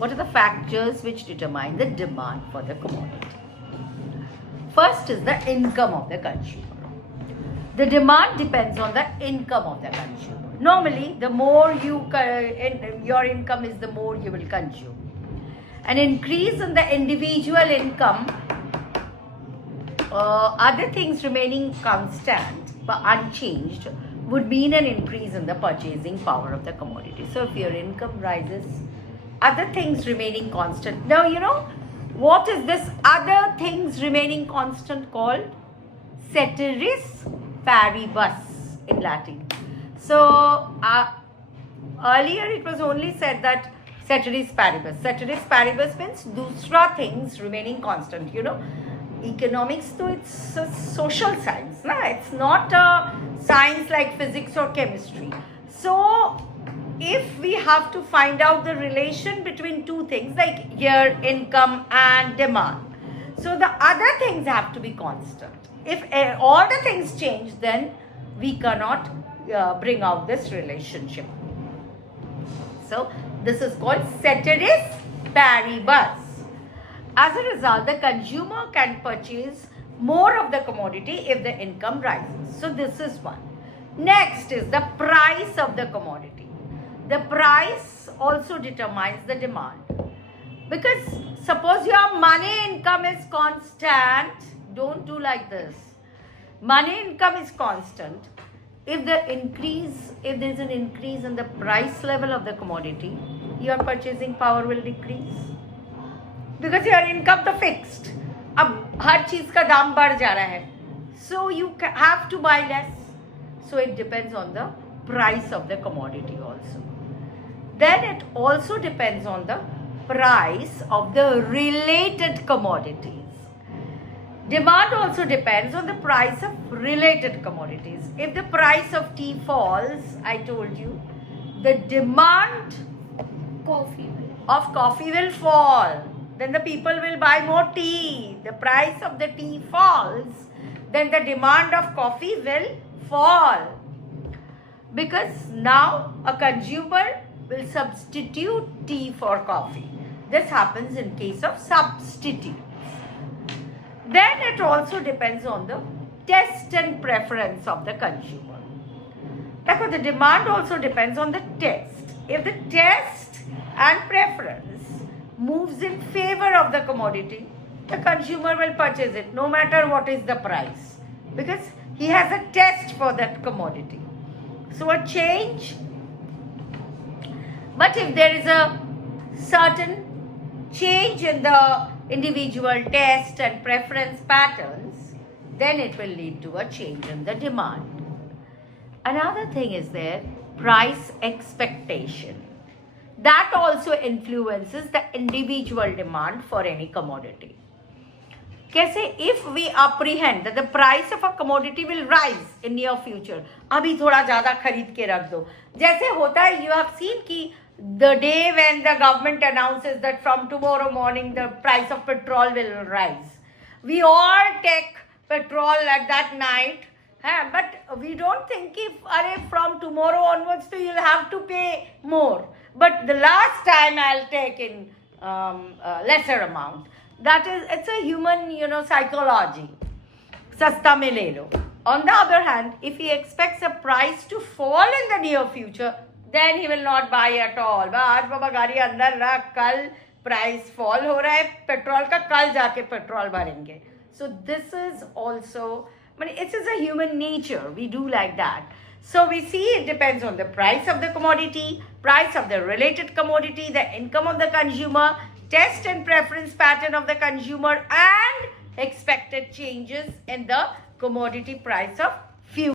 What are the factors which determine the demand for the commodity? First is the income of the consumer. The demand depends on the income of the consumer. Normally, the more your income is, the more you will consume. An increase in the individual income, other things remaining constant but unchanged, would mean an increase in the purchasing power of the commodity. So if your income rises, other things remaining constant. Now, you know, what is this other things remaining constant called? Ceteris paribus in Latin. So, earlier it was only said that ceteris paribus. Ceteris paribus means dusra things remaining constant, you know. Economics, though, it's a social science, na? It's not a science like physics or chemistry. So, if we have to find out the relation between two things like here income and demand, so the other things have to be constant. If all the things change, then we cannot bring out this relationship. So, this is called ceteris paribus. As a result, the consumer can purchase more of the commodity if the income rises. So this is one. Next is the price of the commodity. The price also determines the demand. Because suppose your money income is constant, don't do like this. Money income is constant. If there is an increase in the price level of the commodity, your purchasing power will decrease. Because your income तो fixed. अब हर चीज का दाम बढ़ जा रहा है. So you have to buy less. So it depends on the price of the commodity also. Then it also depends on the price of the related commodities. Demand also depends on the price of related commodities. If the price of tea falls, I told you, the demand of coffee will fall. Then the people will buy more tea. The price of the tea falls, then the demand of coffee will fall. Because now a consumer will substitute tea for coffee. This happens in case of substitutes. Then it also depends on the taste and preference of the consumer. Therefore, the demand also depends on the taste. If the taste and preference moves in favor of the commodity, the consumer will purchase it no matter what is the price, because he has a taste for that commodity. So a change, but if there is a certain change in the individual taste and preference patterns, then it will lead to a change in the demand. Another thing is there, price expectation. That also influences the individual demand for any commodity. कैसे? If we apprehend that the price of a commodity will rise in near future, अभी थोड़ा ज़्यादा खरीद के रख दो. जैसे होता है, you have seen कि the day when the government announces that from tomorrow morning the price of petrol will rise, we all take petrol at that night. But we don't think if from tomorrow onwards so you'll have to pay more. But the last time I'll take in lesser amount. That is, it's a human, psychology. Sasta mein le lo. On the other hand, if he expects a price to fall in the near future, then he will not buy at all. आज बाबा गाड़ी अंदर रख, कल price fall हो रहा है petrol का, कल जाके पेट्रोल भरेंगे. So this is also, it is a human nature. We do like that. So we see it depends on the price of the commodity, price of the related commodity, the income of the consumer, taste and preference pattern of the consumer, and expected changes in the commodity price of